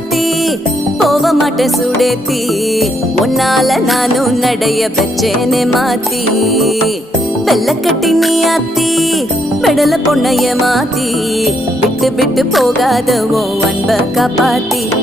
மாத்தி போக மாட்டேன் சுடேத்தி உன்னால நானும் நடைய வச்சேனே மாத்தி வெள்ள கட்டி நீ ஆத்தி பெடல பொண்ணைய மாத்தி விட்டு விட்டு போகாத ஓ அன்ப காப்பாத்தி